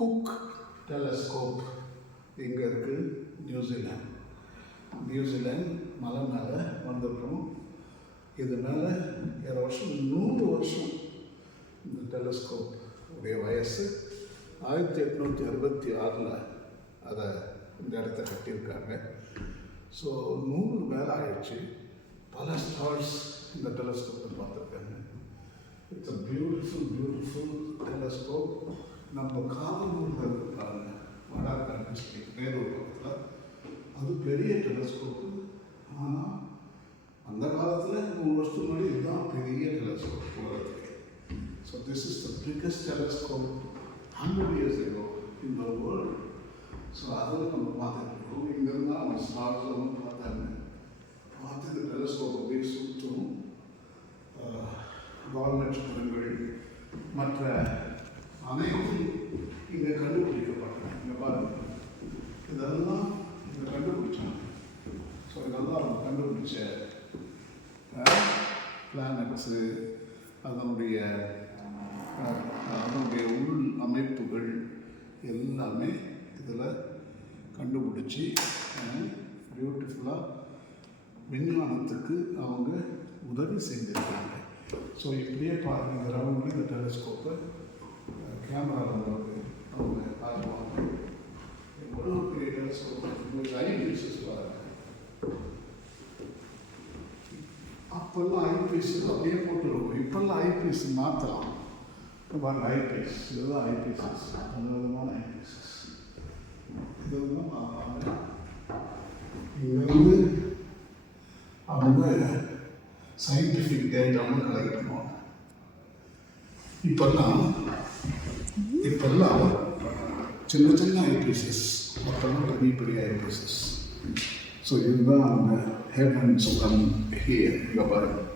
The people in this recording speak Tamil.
குக் டெலஸ்கோப் இங்கே இருக்குது. நியூசிலாந்து மலை மேலே வந்திருக்கோம். இது மேலே 100 வருஷம் இந்த டெலஸ்கோப் உடைய வயசு. 1866 அதை இந்த இடத்த கட்டியிருக்காங்க. ஸோ 100 மேலே ஆயிடுச்சு. பல ஸ்டார்ஸ் இந்த டெலஸ்கோப்பை பார்த்துருக்காங்க. It's a beautiful telescope. நம்ம காவலூரில் இருக்காங்க வடாக்காடு டிஸ்ட்ரிக்ட் வேலூர் பக்கத்தில். அது பெரிய டெலஸ்கோப்பு. ஆனால் அந்த காலத்தில் 100 வருஷத்துக்கு முன்னாடி இதுதான் பெரிய டெலஸ்கோப் உலகத்துக்கு. So this is the biggest telescope 100 years ago in the world. So அதில் நம்ம பார்த்துருக்கோம். இங்கேருந்து அவங்க ஸ்டார்ஸ் எல்லாம் பார்த்தாங்க. பார்த்து இந்த டெலஸ்கோப் அப்படியே சுற்றும். வால் நட்சத்திரங்கள் மற்ற அனைத்தும் இங்கே கண்டுபிடிக்கப்பட்டாங்க. இங்கே பாருங்கள், இதெல்லாம் இங்கே கண்டுபிடிச்சாங்க. ஸோ இதெல்லாம் அவங்க கண்டுபிடிச்ச பிளானட்ஸு, அதனுடைய உள் அமைப்புகள் எல்லாமே இதில் கண்டுபிடிச்சி பியூட்டிஃபுல்லாக விஞ்ஞானத்துக்கு அவங்க உதவி செஞ்சுருக்காங்க. ஸோ இப்படியே பாருங்கள், ரவுண்டு இந்த டெலஸ்கோப்பை கேமராவில் அவங்க பார்த்துவாங்க. எவ்வளோ பெரிய டெலஸ்கோப். ஐபீசஸ் பாருங்கள். அப்போல்லாம் ஐபீஸ் அப்படியே போட்டுருவோம். இப்போல்லாம் ஐபீஸ் மாற்றலாம். பாருங்க, ஐபீஸ் இதுதான் ஐபீசஸ். அந்த விதமான ஐபீசஸ் இதெல்லாம் பார்ப்பாங்க. இங்கேருந்து அவங்க சயின்டிஃபிக் டேட்டாவும் கலெக்ட் பண்ணுவாங்க. இப்போல்லாம் சின்ன ஐபீசஸ், அப்போல்லாம் பெரிய ஐபீசஸ். ஸோ இதுதான் அந்த ஹெவன்ஸ் கம் ஹியர். இங்கே பாருங்கள்.